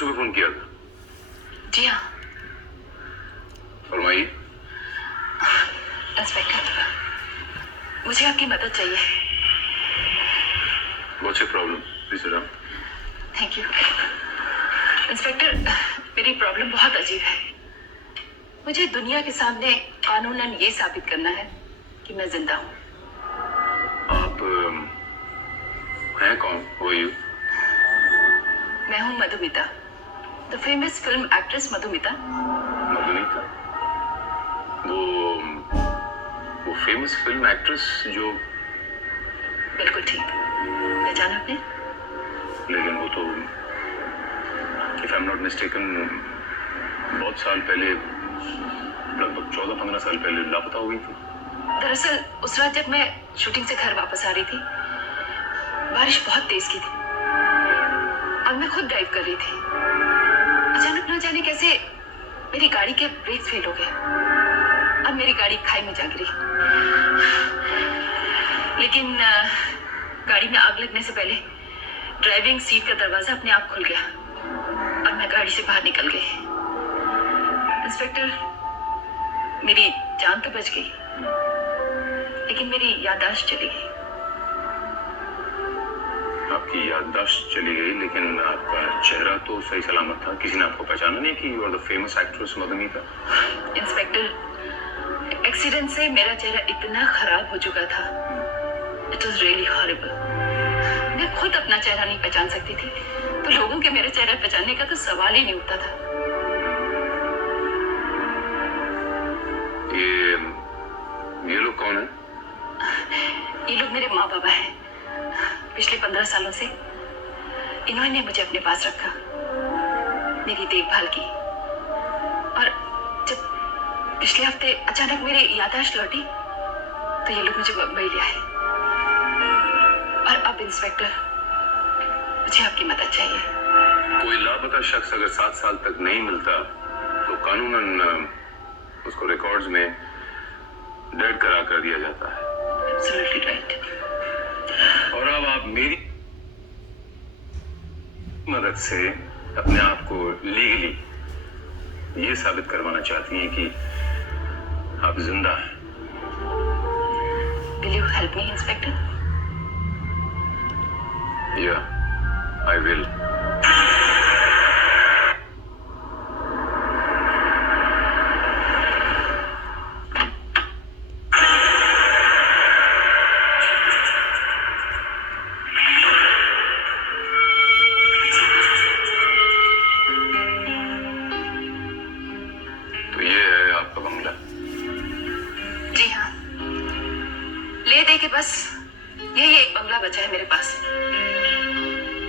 सुबह फोन किया था? जी हाँ। फरमाइए। इंस्पेक्टर, मुझे आपकी मदद चाहिए। What's your problem? Please sit down. Thank you. Inspector, मेरी प्रॉब्लम बहुत अजीब है। मुझे दुनिया के सामने कानूनन ये साबित करना है कि मैं जिंदा हूँ। आप हैं कौन? वो यू? मैं हूँ Madhumita, the famous film actress Madhumita. Madhumita? वो फेमस फिल्म एक्ट्रेस जो... बिल्कुल ठीक, पहचाना आपने? लेकिन वो तो, if I am not mistaken, बहुत साल पहले, लगभग 14-15 साल पहले लापता हो गई थी। दरअसल उस रात जब मैं शूटिंग से घर वापस आ रही थी, बारिश बहुत तेज की थी और मैं खुद ड्राइव कर रही थी। अचानक न जाने कैसे मेरी गाड़ी के ब्रेक्स फेल हो गए। अब मेरी गाड़ी खाई में जा गिरी, लेकिन गाड़ी में आग लगने से पहले ड्राइविंग सीट का दरवाजा अपने आप खुल गया और मैं गाड़ी से बाहर निकल गई। इंस्पेक्टर, मेरी जान तो बच गई, लेकिन मेरी याददाश्त चली गई। आपकी याददाश्त चली गई, लेकिन आपका चेहरा तो सही सलामत था। किसी ने आपको पहचाना नहीं कि you are the famous actress Madhumita? Inspector, accident से मेरा चेहरा इतना खराब हो चुका था, इट वाज रियली हॉरिबल। मैं खुद अपना चेहरा नहीं पहचान सकती थी, तो लोगों के मेरा चेहरा पहचानने का तो सवाल ही नहीं उठता था। ये लोग कौन है? ये लोग मेरे माँ बाबा हैं। पिछले 15 सालों से इन्होंने मुझे अपने पास रखा, मेरी देखभाल की, और जब पिछले हफ्ते अचानक मेरी याददाश्त लौटी तो ये लोग मुझे बम्बई ले आए। और अब इंस्पेक्टर, मुझे आपकी मदद चाहिए। कोई लापता शख्स अगर 7 साल तक नहीं मिलता तो कानूनन उसको रिकॉर्ड्स में डेड करार कर दिया जाता है। Absolutely right. और अब आप मेरी मदद से अपने आप को लीगली ये साबित करवाना चाहती हैं कि आप जिंदा हैं। Will you help me, Inspector? Yeah, I will. तो ये है आपका बंगला। जी हाँ, ले दे के बस यही एक बंगला बचा है मेरे पास।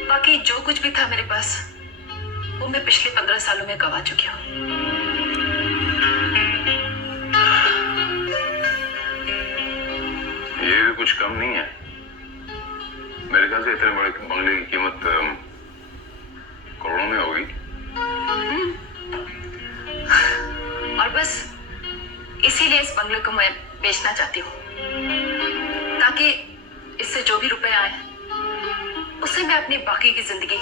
बाकी जो कुछ भी था मेरे पास, वो मैं पिछले 15 सालों में गवा चुकी हूँ। ये भी कुछ कम नहीं है। मेरे ख्याल से इतने बड़े बंगले की कीमत करोड़ों में होगी। और बस इसीलिए इस बंगले को मैं बेचना चाहती हूँ, ताकि इससे जो भी रुपए आए उससे मैं अपनी बाकी की जिंदगी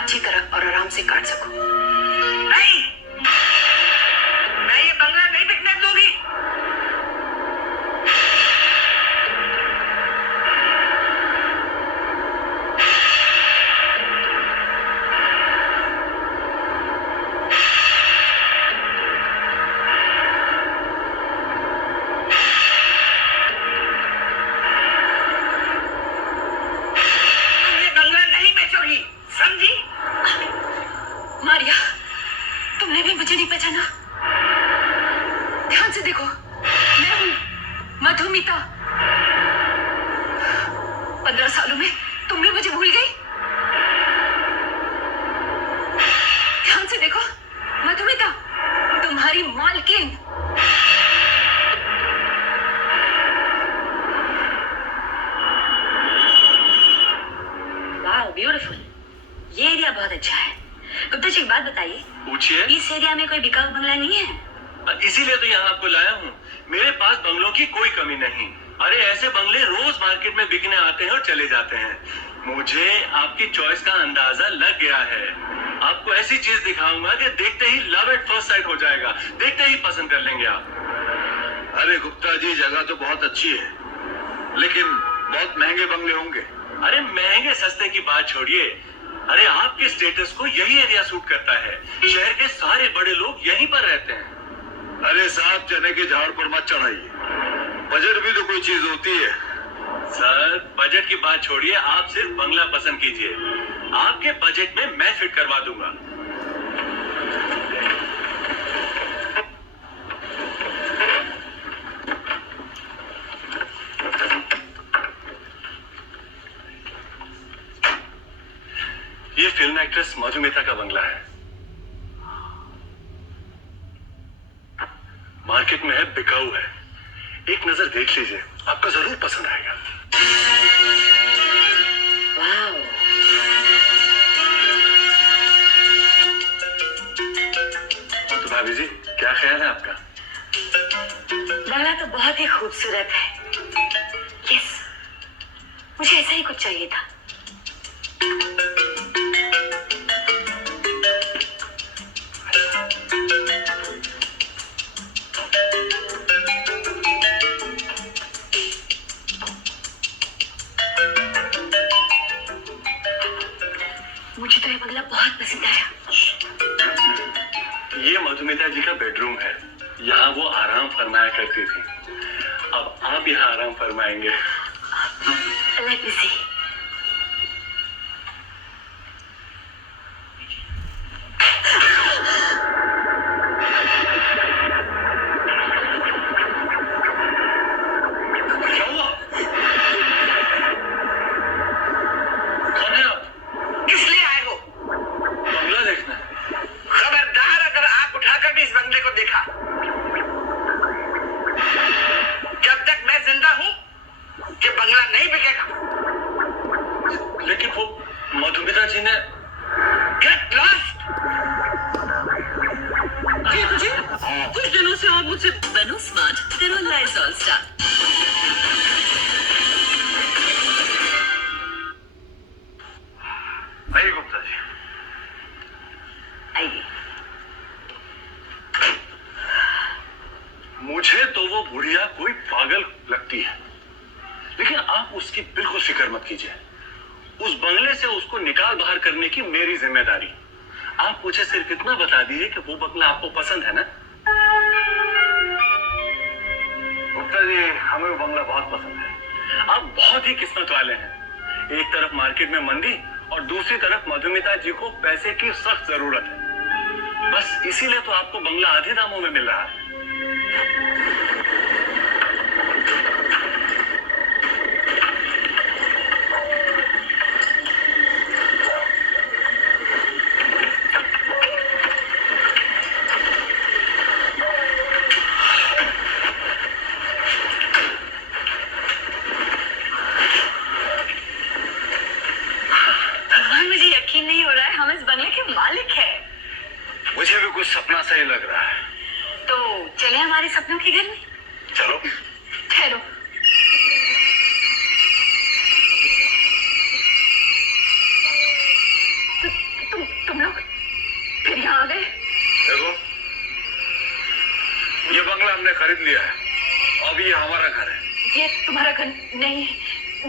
अच्छी तरह और आराम से काट सकूं। नहीं, मैं ये बंगला नहीं बिकने दूंगी। तुम ये बंगला नहीं बेचोगी, समझी? मारिया, तुमने भी मुझे नहीं पहचाना? ध्यान से देखो, मैं हूँ मधुमिता। 15 सालों में तुम भी मुझे भूल गई? ध्यान से देखो, मधुमिता, तुम्हारी मालकिन। वाह, ब्यूटीफुल। ये एरिया बहुत अच्छा है। गुप्ता जी, एक बात बताइए, पूछिए। इस एरिया में कोई बिकाऊ बंगला नहीं है? इसीलिए तो यहाँ आपको लाया हूँ। मेरे पास बंगलों की कोई कमी नहीं। अरे ऐसे बंगले रोज मार्केट में बिकने आते हैं और चले जाते हैं। मुझे आपकी चॉइस का अंदाजा लग गया है। आपको ऐसी चीज दिखाऊंगा कि देखते ही लव एट फर्स्ट साइट हो जाएगा, देखते ही पसंद कर लेंगे आप। अरे गुप्ता जी, जगह तो बहुत अच्छी है, लेकिन बहुत महंगे बंगले होंगे। अरे महंगे सस्ते की बात छोड़िए, अरे आपके स्टेटस को यही एरिया सूट करता है। शहर के सारे बड़े लोग यहीं पर रहते हैं। अरे साहब, चने के झाड़ पर मत चढ़ाइए, बजट भी तो कोई चीज होती है। सर बजट की बात छोड़िए, आप सिर्फ बंगला पसंद कीजिए, आपके बजट में मैं फिट करवा दूंगा। ये फिल्म एक्ट्रेस मधुमिता का बंगला है, मार्केट में है, बिकाऊ है। एक नजर देख लीजिए, आपको जरूर पसंद आएगा। वाह, तो भाभी जी, क्या ख्याल है आपका? बंगला तो बहुत ही खूबसूरत है। यस, मुझे ऐसा ही कुछ चाहिए था। मुझे तो ये बंगला बहुत पसंद आया। ये मधुमिता जी का बेडरूम है, यहाँ वो आराम फरमाया करती थी। अब आप यहाँ आराम फरमाएंगे। Let me see. क्या हुआ? कौन है आप? किस लिए आए हो? बंगला देखना है। खबरदार, अगर आंख उठाकर भी इस बंगले को देखा, जब तक मैं जिंदा हूं ये बंगला नहीं बिकेगा। लेकिन वो मधुमिता जी ने गेट लॉस्ट। जी तुझे कुछ दिनों से आप मुझसे बनो स्मार्ट, तेरा लाइज़ॉल स्टार। आइए गुप्ता जी। आइए। मुझे तो वो बुढ़िया कोई पागल लगती है, लेकिन आप उसकी बिल्कुल फिक्र मत कीजिए। उस बंगले से उसको निकाल बाहर करने की मेरी जिम्मेदारी। आप मुझे सिर्फ इतना बता दीजिए कि वो बंगला आपको पसंद है ना? गुप्ता जी, हमें वो बंगला बहुत पसंद है। आप बहुत ही किस्मत वाले हैं। एक तरफ मार्केट में मंदी और दूसरी तरफ मधुमिता जी को पैसे की सख्त जरूरत है। बस इसीलिए तो आपको बंगला आधे दामों में मिल रहा है। भगवान, मुझे यकीन नहीं हो रहा है हम इस बंगले के मालिक हैं। मुझे भी कुछ सपना सा ही लग रहा है। तो चले हमारे सपनों के घर में। चलो। ठहरो, तुम लोग फिर यहाँ आ गए? देखो, ये बंगला हमने खरीद लिया है, अब ये हमारा घर है। ये तुम्हारा घर नहीं है,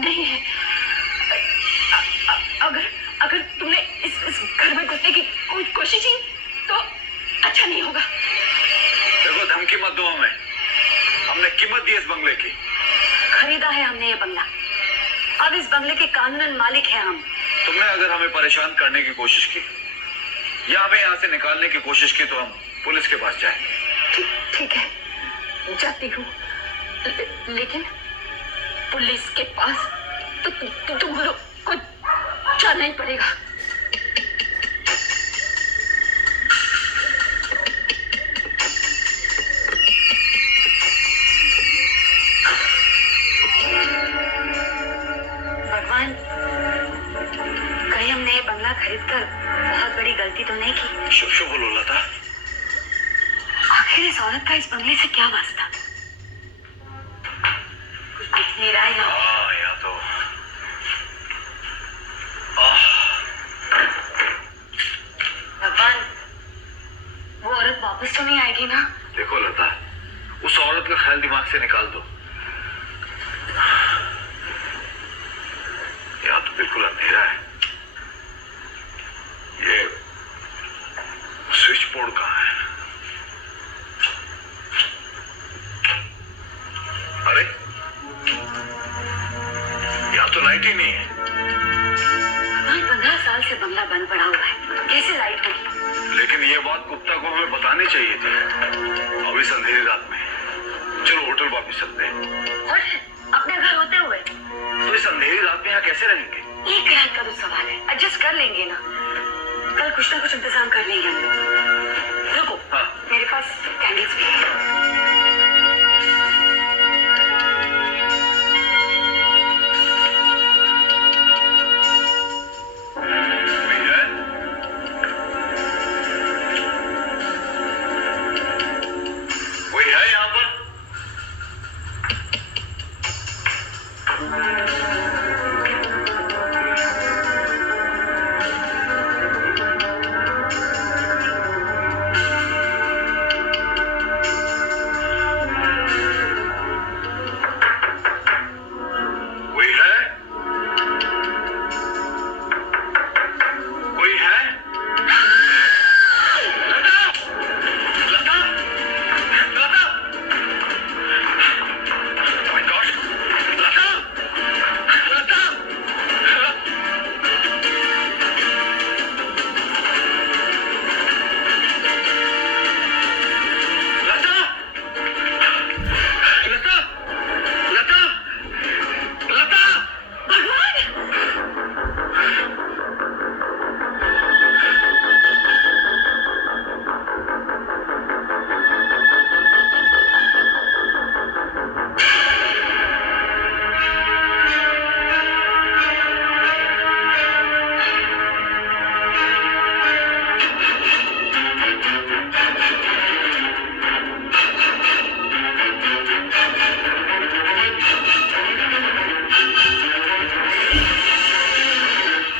नहीं है। अगर अगर तुमने इस घर में घुसने की कोई कोशिश की तो अच्छा नहीं होगा। देखो, धमकी मत दो हमें, हमने कीमत दी इस बंगले की। खरीदा है हमने ये बंगला, अब इस बंगले के कानूनन मालिक हैं हम। तुमने अगर हमें परेशान करने की कोशिश की या हमें यहाँ से निकालने की कोशिश की तो हम पुलिस के पास जाएंगे। ठीक है, जाती हूँ, लेकिन पुलिस के पास तो तुम लोग को जाना ही पड़ेगा। भगवान, कहीं हमने ये बंगला खरीदकर बहुत बड़ी गलती तो नहीं की? शुभ शुभ बोलो लता। आखिर इस औरत का इस बंगले से क्या वास्ता? कुछ दिख नहीं रहा है यहाँ। हाँ, यहाँ तो की नहीं है। भगवान, 15 साल से बंगला बंद पड़ा हुआ है, कैसे लाइट होगी? लेकिन ये बात गुप्ता को हमें बतानी चाहिए थी। अब इस अंधेरी रात में चलो होटल वापस चलते हैं। और अपने घर होते हुए तो इस अंधेरी रात में यहाँ कैसे रहेंगे? एक रात का तो सवाल है, एडजस्ट कर लेंगे ना, कल कुछ ना कुछ इंतजाम कर लेंगे हम लोग। रुको, हाँ। मेरे पास कैंडल्स भी है। भैया, कोई है यहाँ पर? कोई है? कोई है? लता! लता! लता! Oh my God! Lata! Lata! Lata! Lata! Lata! Lata!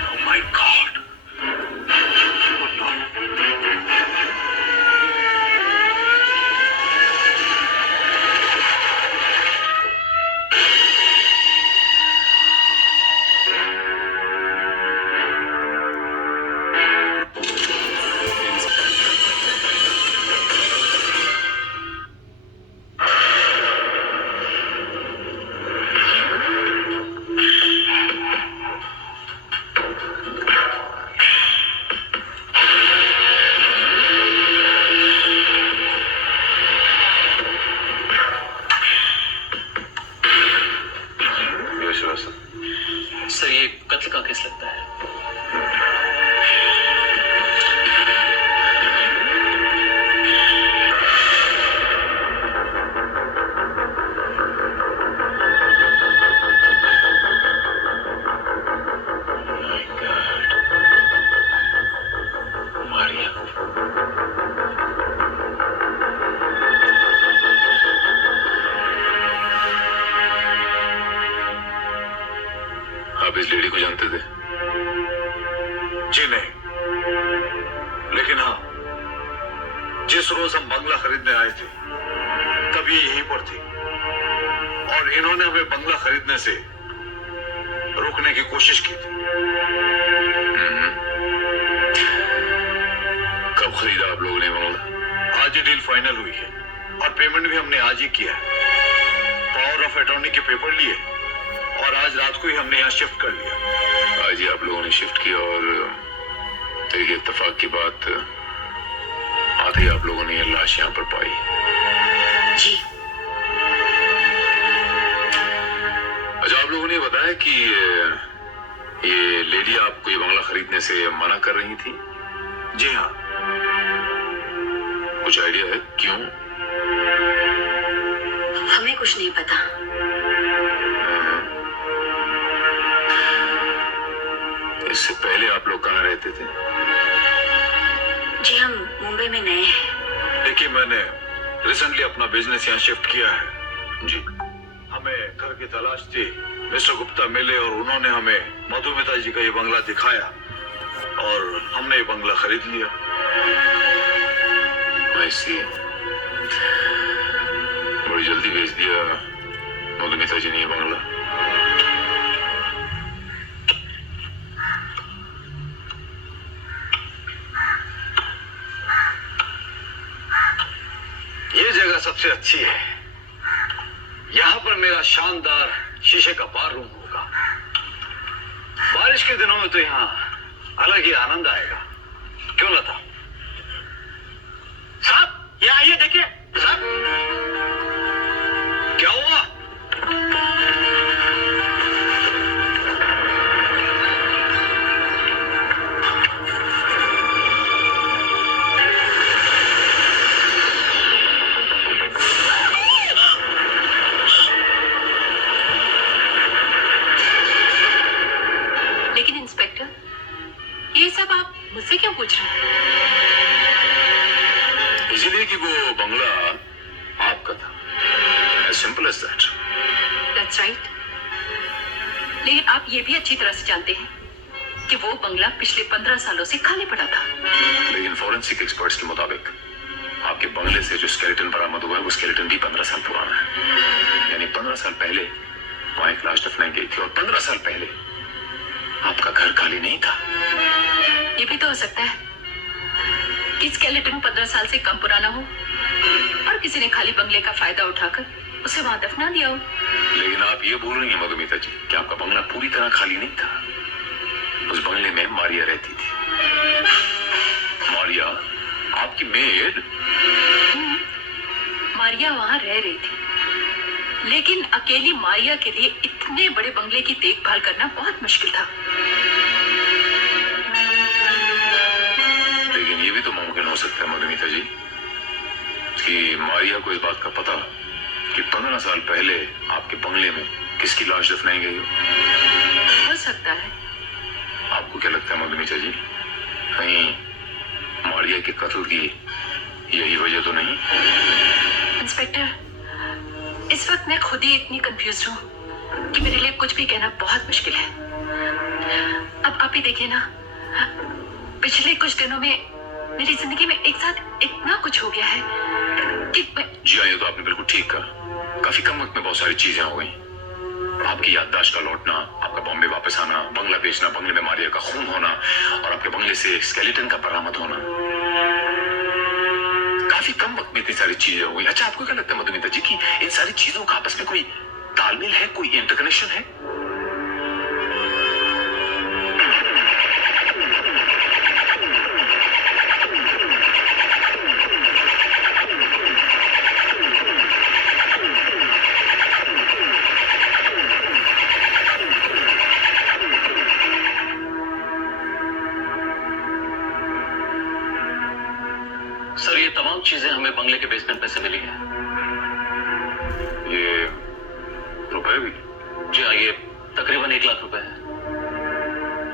Oh my God! Oh no! Sir, ये कत्ल का केस लगता है। आप इस लेडी को जानते थे? जी नहीं, लेकिन हाँ, जिस रोज हम बंगला खरीदने आए थे तब ये यहीं पर थी और इन्होंने हमें बंगला खरीदने से रोकने की कोशिश की थी। कब खरीदा आप लोगों ने बंगला? आज ही डील फाइनल हुई है और पेमेंट भी हमने आज ही किया है। पावर ऑफ अटॉर्नी के पेपर लिए और आज रात को ही हमने यहाँ शिफ्ट कर लिया। आज ही आप लोगों ने शिफ्ट किया और एक इत्तेफाक की बात, आते ही आप लोगों ने ये लाश यहाँ पर पाई। जी, अच्छा, आप लोगों ने बताया कि ये लेडी आपको ये बंगला खरीदने से मना कर रही थी? जी हाँ। कुछ आइडिया है क्यों? हमें कुछ नहीं पता। इससे पहले आप लोग कहाँ रहते थे? जी, हम मुंबई में नए हैं। देखिए, मैंने रिसेंटली अपना बिजनेस यहाँ शिफ्ट किया है। जी। हमें घर की तलाश थी, मिस्टर गुप्ता मिले और उन्होंने हमें मधुमिता जी का ये बंगला दिखाया और हमने ये बंगला खरीद लिया। I see। बड़ी जल्दी भेज दिया मधुमिता जी ने ये बंगला। ये जगह सबसे अच्छी है। यहाँ पर मेरा शानदार शीशे का बार रूम होगा। बारिश के दिनों में तो यहाँ अलग ही आनंद आएगा, क्यों लता? साहब ये आइए देखिए साहब। क्या हुआ? लेकिन इंस्पेक्टर, ये सब आप मुझसे क्यों पूछ रहे हैं? इसलिए कि वो बंगला आपका था, as simple as that. That's right. लेकिन आप ये भी अच्छी तरह से जानते हैं कि वो बंगला पिछले 15 सालों से खाली पड़ा था। लेकिन फॉरेंसिक एक्सपर्ट्स के मुताबिक आपके बंगले से जो स्केलेटन बरामद हुआ है वो स्केलेटन भी 15 साल पुराना है। यानी 15 साल पहले वहां एक लाश दफनाई गई थी और 15 साल पहले आपका घर खाली नहीं था। ये भी तो हो सकता है कि स्केलेटन 15 साल से कम पुराना हो और किसी ने खाली बंगले का फायदा उठाकर उसे वहां दफना दिया हो। लेकिन आप ये बोल रही हैं मधुमिता जी कि आपका बंगला पूरी तरह खाली नहीं था। उस बंगले में मारिया रहती थी। मारिया आपकी मेड। मारिया वहां रह रही थी, लेकिन अकेली मारिया के लिए इतने बड़े बंगले की देखभाल करना बहुत मुश्किल था। लेकिन ये भी तो मुमकिन हो सकता है मधुमिता जी कि मारिया को इस बात का पता कि 15 साल पहले आपके बंगले में किसकी लाश दफनाई गई हो सकता है। आपको क्या लगता है मधुमिता जी, कहीं मारिया के कत्ल की यही वजह तो नहीं? इंस्पेक्टर, इस वक्त मैं खुद ही इतनी कंफ्यूज हूँ कि मेरे लिए कुछ भी कहना बहुत मुश्किल है। अब आप ही देखिए ना, पिछले कुछ दिनों में मेरी जिंदगी में एक साथ इतना कुछ हो गया है कि मैं... जी हाँ, ये तो आपने बिल्कुल ठीक कहा। काफी कम वक्त में बहुत सारी चीजें हो गई। आपकी याददाश्त का लौटना, आपका बॉम्बे वापस आना, बंगला बेचना, बंगले में मारिया का खून होना और आपके बंगले से स्केलेटन का बरामद होना, काफी कम वक्त में इतनी सारी चीजें हो गई। अच्छा, आपको क्या लगता है मधुमिता जी कि इन सारी चीजों का आपस में कोई तालमेल है, कोई इंटरकनेक्शन है? सर, ये तमाम चीजें हमें बंगले के बेसमेंट में से मिली हैं। ये रुपए भी? जी हाँ, ये तकरीबन 1 लाख रुपए हैं।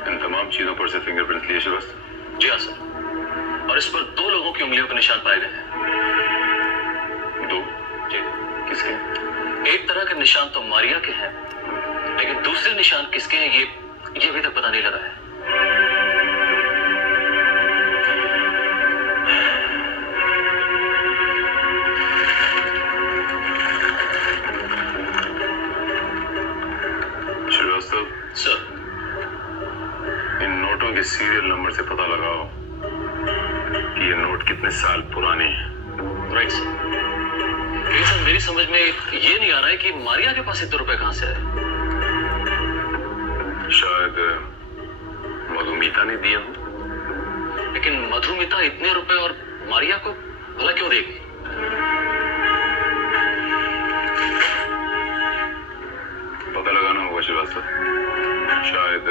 इन तमाम चीजों पर से फिंगरप्रिंट लिए बस? जी हाँ सर, और इस पर 2 लोगों की उंगलियों के निशान पाए गए हैं। 2? जी। किसके? एक तरह के निशान तो मारिया के हैं, लेकिन दूसरे निशान किसके हैं ये अभी तक पता नहीं लगा है। सर, इन नोटों के सीरियल नंबर से पता लगाओ कि ये नोट कितने साल पुराने हैं। Right sir. लेकिन सर, मेरी समझ में ये नहीं आ रहा है कि मारिया के पास इतने रुपए कहां से आए। शायद मधुमिता ने दिया हो। लेकिन मधुमिता इतने रुपए और मारिया को भला क्यों देगी? पता लगाना होगा श्रीवास्तव। शायद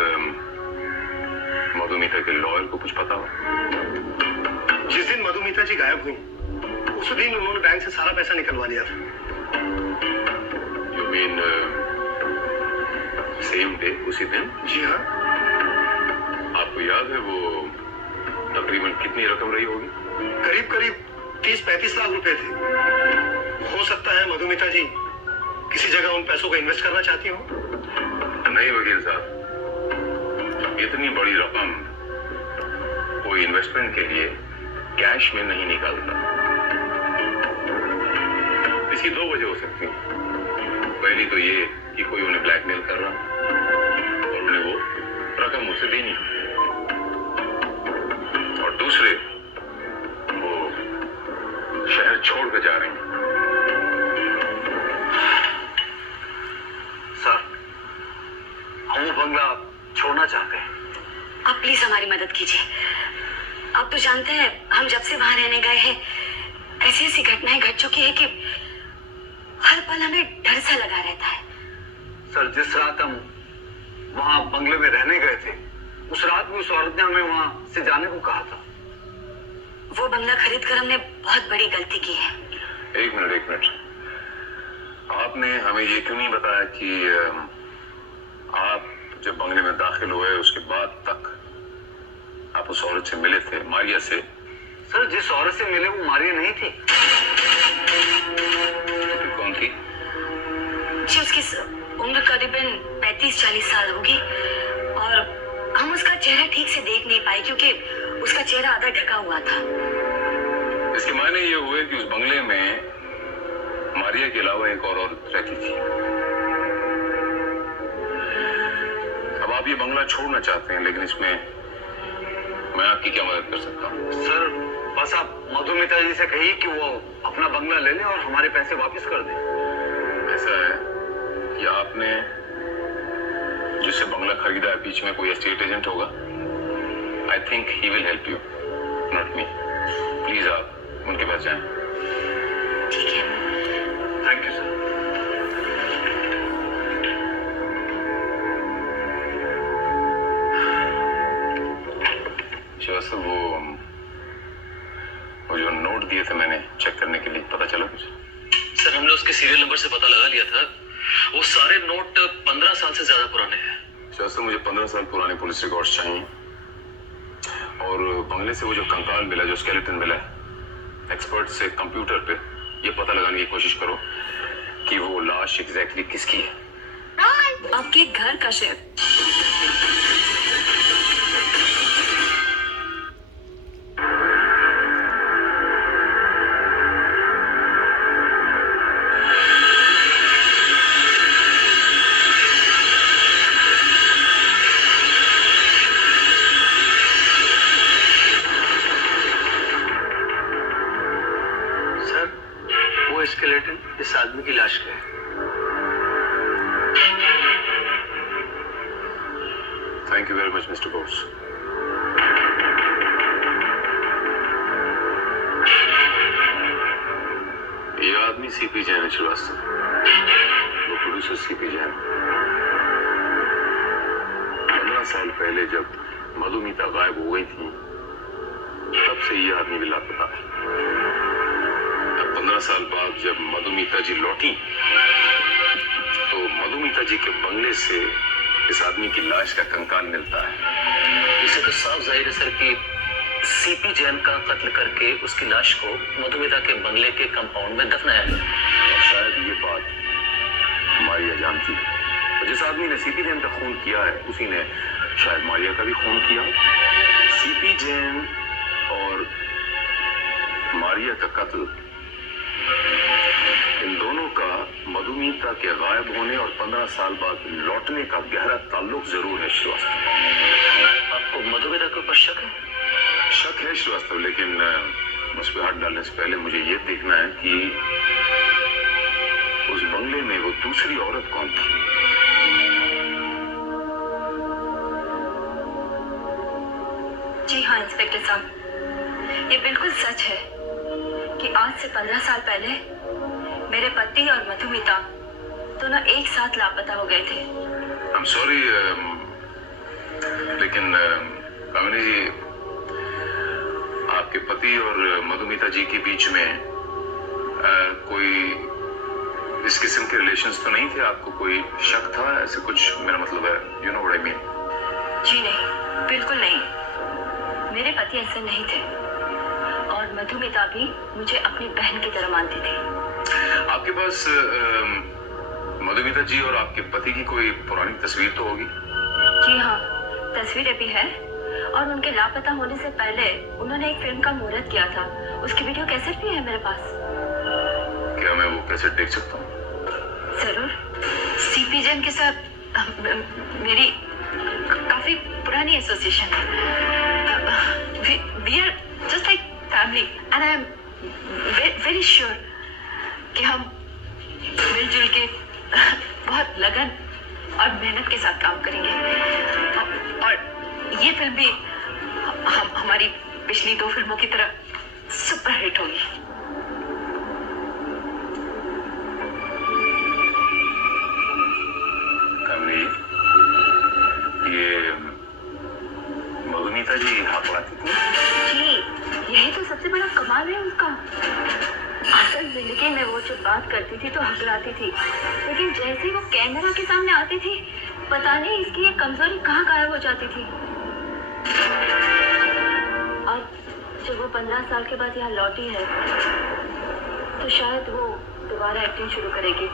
मधुमिता के लॉयर को कुछ पता हो। जिस दिन मधुमिता जी गायब हुई उस दिन उन्होंने बैंक से सारा पैसा निकलवा लिया था। यू मीन सेम डे, उसी दिन? जी हाँ। आपको याद है वो तकरीबन कितनी रकम रही होगी? करीब करीब 30-35 लाख रुपए थे। हो सकता है मधुमिता जी किसी जगह उन पैसों को इन्वेस्ट करना चाहती हो। नहीं वकील साहब, इतनी बड़ी रकम कोई इन्वेस्टमेंट के लिए कैश में नहीं निकालता। इसकी 2 वजह हो सकती हैं। पहली तो ये कि कोई उन्हें ब्लैकमेल कर रहा और उन्हें वो रकम मुझसे देनी है, और दूसरे वो शहर छोड़कर जा रहे हैं। सर, हम वो बंगला छोड़ना चाहते हैं। आप प्लीज हमारी मदद कीजिए। आप तो जानते हैं हम जब से वहां रहने गए हैं ऐसी ऐसी घटनाएं घट चुकी है कि हर पल हमें डर सा लगा रहता है। सर, जिस रात हम वहां बंगले में रहने गए थे, उस रात भी उस औरत ने हमें वहां से जाने को कहा था। वो बंगला खरीद कर हमने बहुत बड़ी गलती की है। एक मिनट, आपने हमें ये क्यों नहीं बताया कि आप जब बंगले में दाखिल हुए उसके बाद तक आप उस औरत से मिले थे, मारिया से? सर, जिस औरत से मिले वो मारिया नहीं थी। फिर कौन थी? जी, उसकी उम्र करीबन 35-40 साल होगी और हम उसका चेहरा ठीक से देख नहीं पाए क्योंकि उसका चेहरा आधा ढका हुआ था। इसके मायने ये हुए कि उस बंगले में मारिया के अलावा एक और औरत रहती थी। अब आप ये बंगला छोड़ना चाहते हैं, लेकिन इसमें मैं आपकी क्या मदद कर सकता हूँ? सर, बस आप मधुमिता जी से कहिए कि वो अपना बंगला ले लें और हमारे पैसे वापस कर दें। ऐसा है कि आपने जिससे बंगला खरीदा है बीच में कोई एस्टेट एजेंट होगा। I think he will help you, not me. Please आप उनके पास जाएं। ठीक है। Thank you sir. श्रीवास्तव, वो जो नोट दिए थे मैंने चेक करने के लिए, पता चला कुछ? सर, हमने उसके सीरियल नंबर से पता लगा लिया था। वो सारे नोट 15 साल से ज्यादा पुराने हैं। श्रीवास्तव, मुझे 15 साल पुराने पुलिस रिकॉर्ड्स चाहिए और बंगले से वो जो कंकाल मिला, जो स्केलेटन मिला है, एक्सपर्ट से कंप्यूटर पे ये पता लगाने की कोशिश करो कि वो लाश एग्जैक्टली किसकी है। आपके घर का शेफ। सर, वो स्केलेटन इस आदमी की लाश का है। Thank you very much mister Bose. ये आदमी सीपी जैन है श्रीवास्तव, वो प्रोड्यूसर सीपी जैन। 15 साल पहले जब मधुमिता गायब हो गई थी, तब से ये आदमी भी लापता है। अब 15 साल बाद जब मधुमिता जी लौटी, तो मधुमिता जी के बंगले से इस आदमी की लाश का कंकाल मिलता है। इसे तो साफ जाहिर है सर कि सीपी जैन का कत्ल करके उसकी लाश को मधुमिता के बंगले के कंपाउंड में दफनाया गया। और शायद ये बात मारिया जानती है। और जिस आदमी ने सीपी जैन का खून किया है, उसी ने शायद मारिया का भी खून किया। सीपी जैन और मारिया का कत्ल, इन दोनों का मधुमिता के गायब होने और 15 साल बाद लौटने का गहरा ताल्लुक जरूर है श्रीवास्तव। आपको मधुमिता के ऊपर शक है? शक है श्रीवास्तव, लेकिन उस पर हाथ डालने से पहले मुझे ये देखना है कि उस बंगले में वो दूसरी औरत कौन थी। जी हाँ इंस्पेक्टर साहब, ये बिल्कुल सच है कि आज से 15 साल पहले मेरे पति और मधुमिता दोनों एक साथ लापता हो गए थे। I'm sorry, लेकिन कामिनी जी, आपके पति और मधुमिता जी के बीच में कोई इस किस्म के रिलेशंस तो नहीं थे? आपको कोई शक था ऐसे कुछ? मेरा मतलब है, you know what I mean. जी नहीं, बिल्कुल नहीं। मेरे पति ऐसे नहीं थे और मधुमिता भी मुझे अपनी बहन की तरह मानती थी। आपके पास मधुमिता जी और आपके पति की कोई पुरानी तस्वीर तो होगी? जी हाँ, तस्वीरें भी है और उनके लापता होने से पहले उन्होंने एक फिल्म का मुहूर्त किया था। उसकी वीडियो कैसेट भी है मेरे पास। क्या मैं वो कैसेट देख सकता हूँ? जरूर। सीपी जैन के साथ मेरी काफी पुरानी एसोसिएशन है। We are just like family and I am very sure कि हम मिलजुल के बहुत लगन और मेहनत के साथ काम करेंगे। ये फिल्म भी हमारी पिछली 2 फिल्मों की तरह सुपर हिट होगी। कमली, ये मधुमिता जी यहाँ पढ़ाती थी? जी, यही तो सबसे बड़ा कमाल है उसका। असल जिंदगी में वो जब बात करती थी तो हकलाती थी, लेकिन जैसे ही वो कैमरा के सामने आती थी, पता नहीं इसकी ये कमजोरी कहाँ गायब हो जाती थी। अब जब वो 15 साल के बाद यहाँ लौटी है, तो शायद वो दोबारा एक्टिंग शुरू करेगी।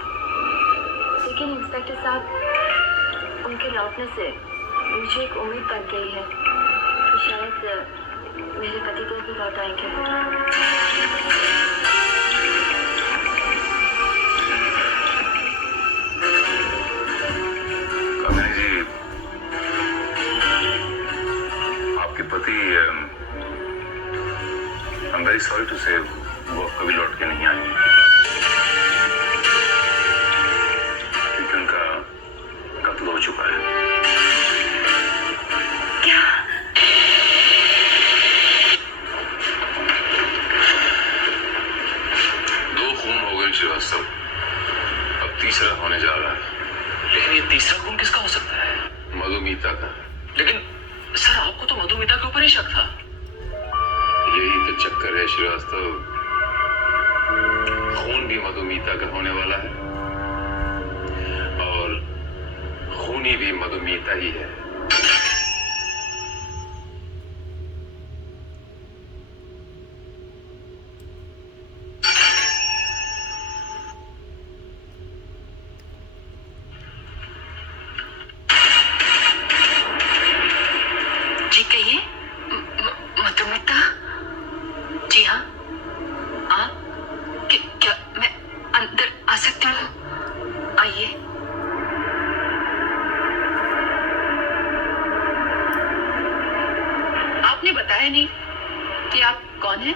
लेकिन इंस्पेक्टर साहब, उनके लौटने से मुझे एक उम्मीद बन गई है कि शायद मेरे पतिदेव भी लौट आएंगे। कमली जी, आपके पति I'm very sorry to say, वो अब कभी लौट के नहीं आएंगे, क्योंकि उनका कत्ल हो चुका है। क्या? श्रीवास्तव, अब तीसरा होने जा रहा है। लेकिन ये तीसरा खून किसका हो सकता है? मधुमिता का। लेकिन सर, आपको तो मधुमिता के ऊपर ही शक था। यही तो चक्कर है श्रीवास्तव, खून भी मधुमिता का होने वाला है और खूनी भी मधुमिता ही है। मधुमिता? जी हाँ, आप क्या मैं अंदर आ सकती हूँ? आइए। आपने बताया नहीं कि आप कौन हैं?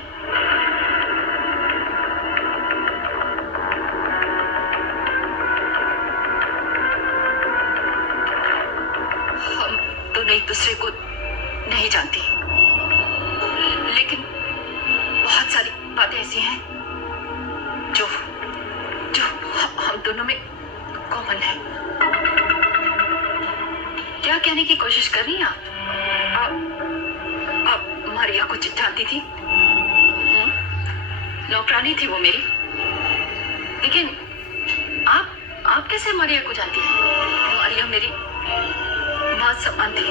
हम दोनों एक दूसरे को नहीं जानती, लेकिन बहुत सारी बातें ऐसी हैं जो जो हम दोनों में कॉमन है। क्या कहने की कोशिश कर रही हैं आप मारिया को जानती थी? नौकरानी थी वो मेरी, लेकिन आप कैसे मारिया को जानती हैं? मारिया मेरी माँ समान थी।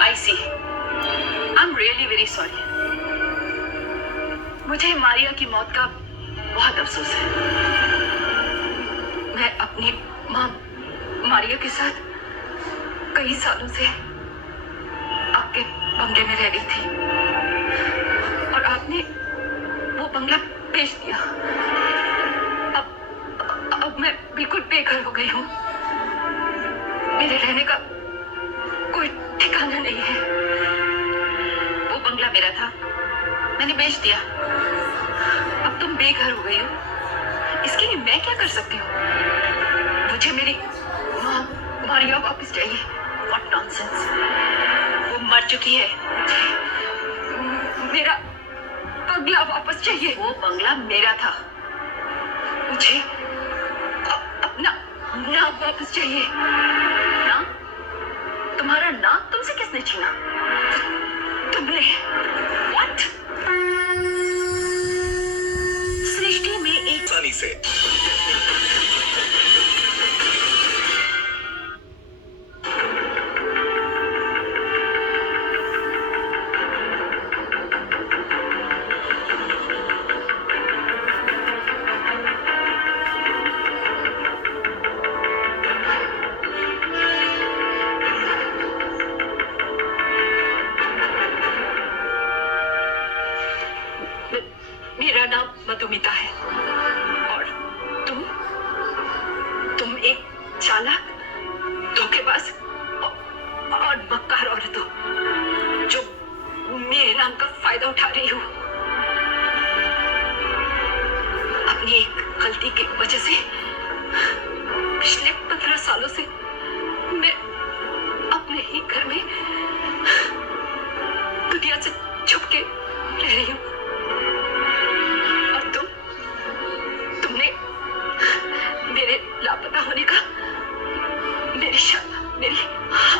I see. I'm really very sorry. मुझे मारिया की मौत का बहुत अफसोस है। मैं अपनी माँ मारिया के साथ कई सालों से आपके बंगले में रह रही थी और आपने वो बंगला बेच दिया। अब मैं बिल्कुल बेघर हो गई हूँ। मेरे रहने का कोई ठिकाना नहीं है। वो बंगला मेरा था, मैंने बेच दिया। अब तुम बेघर हो गई हो, इसके लिए मैं क्या कर सकती हूँ? मुझे मेरी माँ मारिया वापस चाहिए। What nonsense! वो मर चुकी है। मेरा बंगला वापस चाहिए। वो बंगला मेरा था। मुझे अपना नाम वापस चाहिए। नाम? तुम्हारा नाम तुमसे किसने छीना? तुमने। What? सृष्टि में एक आसानी से मेरा नाम मधुमिता है और तुम एक चालाक, धोखेबाज और मक्कार औरत हो जो मेरे नाम का फायदा उठा रही हो। अपनी एक गलती की वजह से पिछले 15 सालों से मैं अपने ही घर में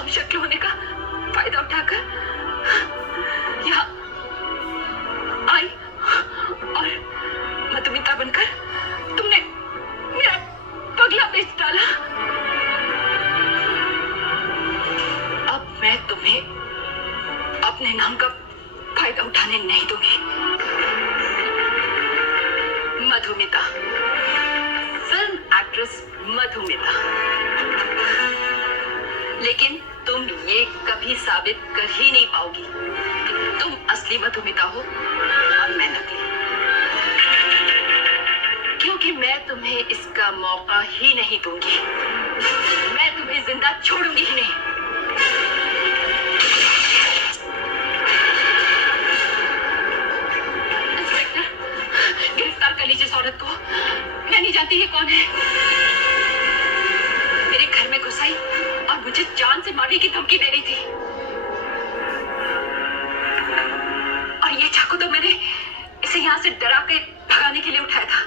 हम शक्ल होने का फायदा उठाकर यहाँ आई और मधुमिता बनकर तुमने मेरा पगला बेच डाला। अब मैं तुम्हें अपने नाम का फायदा उठाने नहीं दूंगी। Madhumita, film actress Madhumita. लेकिन तुम ये कभी साबित कर ही नहीं पाओगी कि तुम असली मधुमिता हो और मैं नकली, क्योंकि मैं तुम्हें इसका मौका ही नहीं दूंगी। मैं तुम्हें जिंदा छोड़ूंगी ही नहीं। इंस्पेक्टर, गिरफ्तार कर लीजिए इस औरत को। मैं नहीं जानती ये कौन है। मेरे घर में घुस आई और मुझे जान से मारने की धमकी दे रही थी। और ये चाकू तो मैंने इसे यहाँ से डरा के भगाने के लिए उठाया था।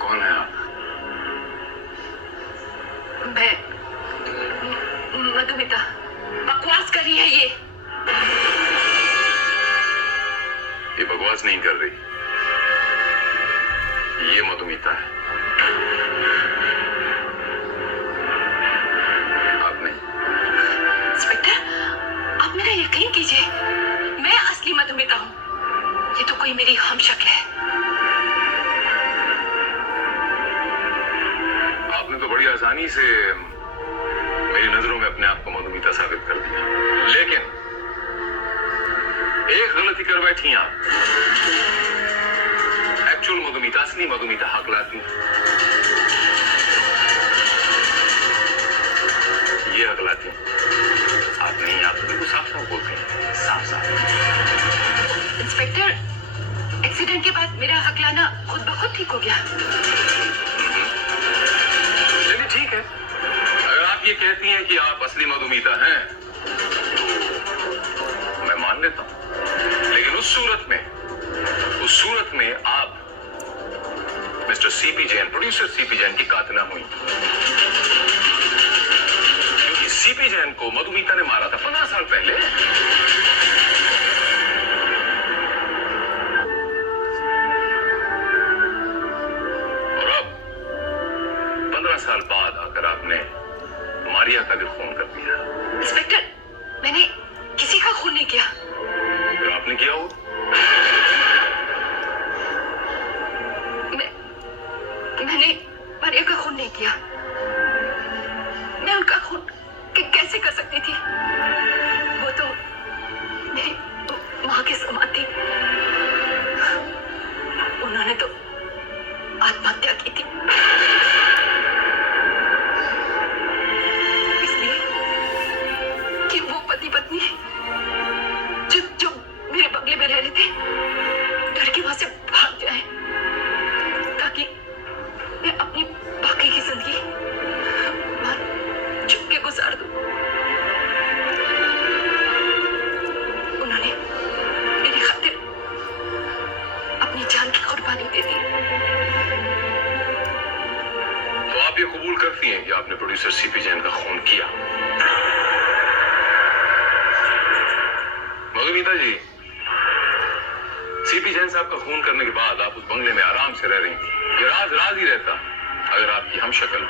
कौन है आप? मैं मधुमिता। बकवास कर रही है ये बकवास नहीं कर रही, ये मधुमिता है। आप नहीं। इंस्पेक्टर, आप मेरा यकीन कीजिए, मैं असली मधुमिता हूँ। ये तो कोई मेरी हमशक्ल है। आपने तो बड़ी आसानी से मेरी नजरों में अपने आप को मधुमिता साबित कर दिया, लेकिन एक गलती कर बैठी आप। एक्चुअल मधुमिता, असली मधुमिता हकलाती, ये हकलाती। आप नहीं, आप तो बिल्कुल साफ साफ बोलते हैं, साफ साफ। इंस्पेक्टर, एक्सीडेंट के बाद मेरा हकलाना खुद ब खुद ठीक हो गया। चलिए ठीक है, अगर आप ये कहती हैं कि आप असली मधुमिता हैं, मैं मान लेता हूं। लेकिन उस सूरत में आप mister CP Jain, producer CP Jain की कातिला हुई, क्योंकि सीपी जैन को मधुमिता ने मारा था 15 साल पहले। और अब 15 साल बाद आकर आपने मारिया का भी खून कर दिया। इंस्पेक्टर, मैंने किसी का खून नहीं किया। फिर आपने किया हो? मैंने मारिया का खून नहीं किया। मैं उनका खून कैसे कर सकती थी? वो तो मेरी माँ के समान थी। उन्होंने तो आत्महत्या की थी। इसलिए कि वो पति पत्नी जो मेरे बंगले में रह रहे थे, डर के वहां से भाग जाए, ताकि मैं अपनी बाकी की जिंदगी वहां छुप के गुजार दूं। उन्होंने मेरी खातिर अपनी जान की कुर्बानी दे दी। तो आप ये कबूल करती हैं कि आपने प्रोड्यूसर सीपी जैन का खून किया? मधुमिता जी, सीपी जैन साहब का खून करने के बाद आप उस बंगले में आराम से रह रही थी। ये राज ही रहता अगर आपकी हमशक्ल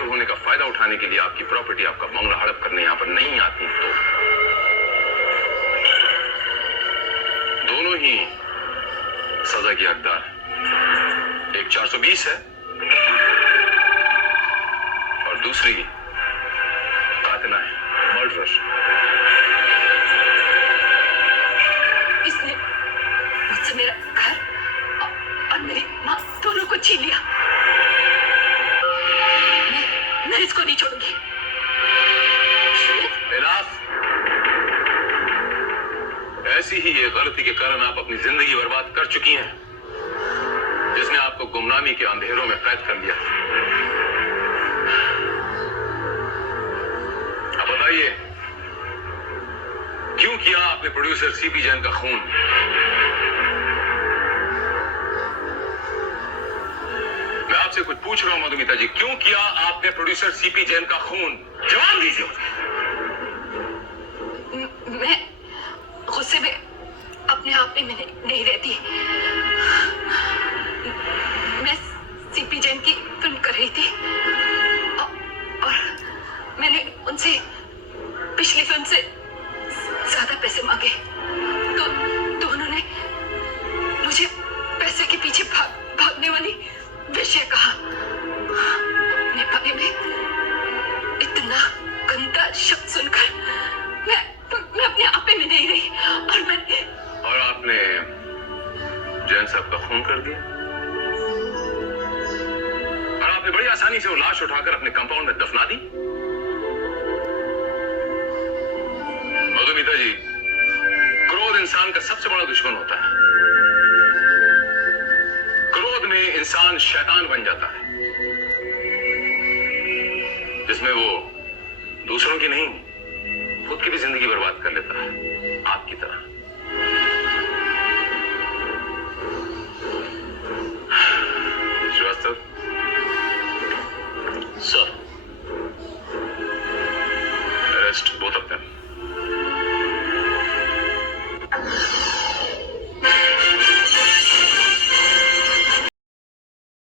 होने का फायदा उठाने के लिए आपकी प्रॉपर्टी, आपका बंगला हड़प करने यहां पर नहीं आती तो। दोनों ही सजा की हकदार है। एक 420 है और दूसरी कातिला है, मर्डरर। इसने मुझसे मेरा घर और मेरी माँ दोनों को छीन लिया। मैं इसको नहीं छोड़ूंगी। ऐसी ही एक गलती के कारण आप अपनी जिंदगी बर्बाद कर चुकी हैं, जिसने आपको गुमनामी के अंधेरों में कैद कर लिया। अब बताइए, क्यों किया आपने प्रोड्यूसर सीपी जैन का खून? मैं आपसे कुछ पूछ पूछ रहा हूं मधुमिता जी, क्यों किया आपने प्रोड्यूसर सीपी जैन का खून? जवाब दीजिए मुझे। मैं गुस्से में अपने आप में नहीं रहती। मैं सीपी जैन की फिल्म कर रही थी और मैंने उनसे पिछली फिल्म से ज्यादा पैसे मांगे तो उन्होंने मुझे पैसे के पीछे भागने वाली विषय कहा। अपने बारे में इतना गंदा शब्द सुनकर मैं अपने आप में नहीं रही और आपने जैन साहब का खून कर दिया और आपने बड़ी आसानी से वो लाश उठाकर अपने कंपाउंड में दफना दी। मधुमिता जी, क्रोध इंसान का सबसे बड़ा दुश्मन होता है। क्रोध में इंसान शैतान बन जाता है, जिसमें वो दूसरों की नहीं खुद की भी जिंदगी बर्बाद कर लेता है, आपकी तरह।